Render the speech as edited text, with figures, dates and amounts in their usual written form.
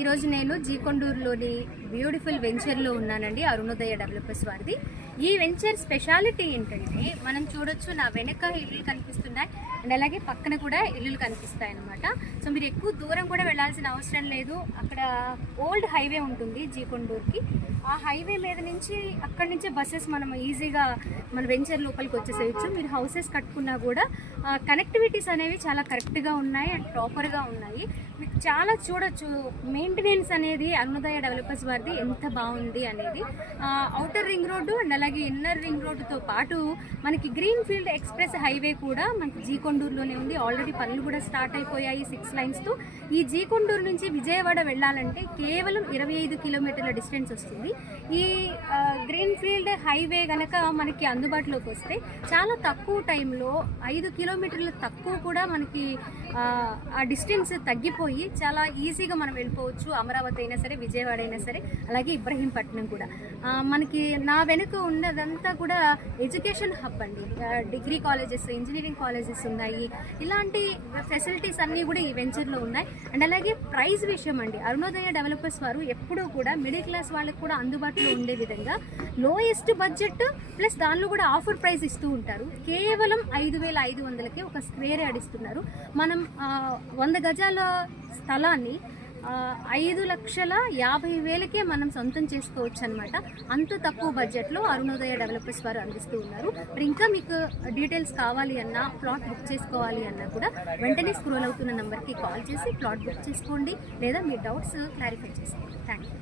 ఈరోజు నేను జీకొండూరులోని బ్యూటిఫుల్ వెంచర్లో ఉన్నానండి. అరుణోదయ డెవలపర్స్ వారిది. ఈ వెంచర్ స్పెషాలిటీ ఏంటంటే మనం చూడొచ్చు, నా వెనక ఇల్లులు కనిపిస్తున్నాయి అండ్ అలాగే పక్కన కూడా ఇల్లులు కనిపిస్తాయి అన్నమాట. సో మీరు ఎక్కువ దూరం కూడా వెళ్ళాల్సిన అవసరం లేదు. అక్కడ ఓల్డ్ హైవే ఉంటుంది జీకొండూరుకి. ఆ హైవే మీద నుంచి అక్కడి నుంచి బస్సెస్ మనం ఈజీగా మన వెంచర్ లోపలికి వచ్చేసేయచ్చు. మీరు హౌసెస్ కట్టుకున్నా కూడా కనెక్టివిటీస్ అనేవి చాలా కరెక్ట్గా ఉన్నాయి అండ్ ప్రాపర్గా ఉన్నాయి. మీకు చాలా చూడొచ్చు మెయింటెనెన్స్ అనేది అరుణోదయ డెవలపర్స్ వారిది ఎంత బాగుంది అనేది. అవుటర్ రింగ్ రోడ్డు అండ్ అలాగే ఇన్నర్ రింగ్ రోడ్డుతో పాటు మనకి గ్రీన్ ఫీల్డ్ ఎక్స్ప్రెస్ హైవే కూడా మనకి జీకొండూరులోనే ఉంది. ఆల్రెడీ పనులు కూడా స్టార్ట్ అయిపోయాయి 6 లైన్స్తో. ఈ జీకొండూరు నుంచి విజయవాడ వెళ్ళాలంటే కేవలం 25 కిలోమీటర్ల డిస్టెన్స్ వస్తుంది. ఈ గ్రీన్ ఫీల్డ్ హైవే కనుక మనకి అందుబాటులోకి వస్తే చాలా తక్కువ టైంలో 5 కిలోమీటర్లు తక్కువ కూడా మనకి ఆ డిస్టెన్స్ తగ్గిపోయి చాలా ఈజీగా మనం వెళ్ళిపోవచ్చు. అమరావతి అయినా సరే, విజయవాడ అయినా సరే, అలాగే ఇబ్రహీంపట్నం కూడా. మనకి నా వెనుక ఉన్నదంతా కూడా ఎడ్యుకేషన్ హబ్ అండి. డిగ్రీ కాలేజెస్, ఇంజనీరింగ్ కాలేజెస్ ఉన్నాయి. ఇలాంటి ఫెసిలిటీస్ అన్నీ కూడా ఈ వెంచర్లో ఉన్నాయి. అండ్ అలాగే ప్రైస్ విషయం అండి, అరుణోదయ డెవలపర్స్ వారు ఎప్పుడూ కూడా మిడిల్ క్లాస్ వాళ్ళకి కూడా అందుబాటులో ఉండే విధంగా లోయెస్ట్ బడ్జెట్ ప్లస్ దానిలో కూడా ఆఫర్ ప్రైస్ ఇస్తూ ఉంటారు. కేవలం 5,500కి ఒక స్క్వేర్ యార్డ్ ఇస్తున్నారు. మనం 100 గజాల స్థలాన్ని 5,50,000కే మనం సొంతం చేసుకోవచ్చు అనమాట. అంత తక్కువ బడ్జెట్లో అరుణోదయ డెవలపర్స్ వారు అందిస్తూ ఉన్నారు. మరి ఇంకా మీకు డీటెయిల్స్ కావాలి అన్నా, ప్లాట్ బుక్ చేసుకోవాలి అన్నా కూడా వెంటనే స్క్రోల్ అవుతున్న నెంబర్కి కాల్ చేసి ప్లాట్ బుక్ చేసుకోండి, లేదా మీ డౌట్స్ క్లారిఫై చేసుకోండి. Thank you.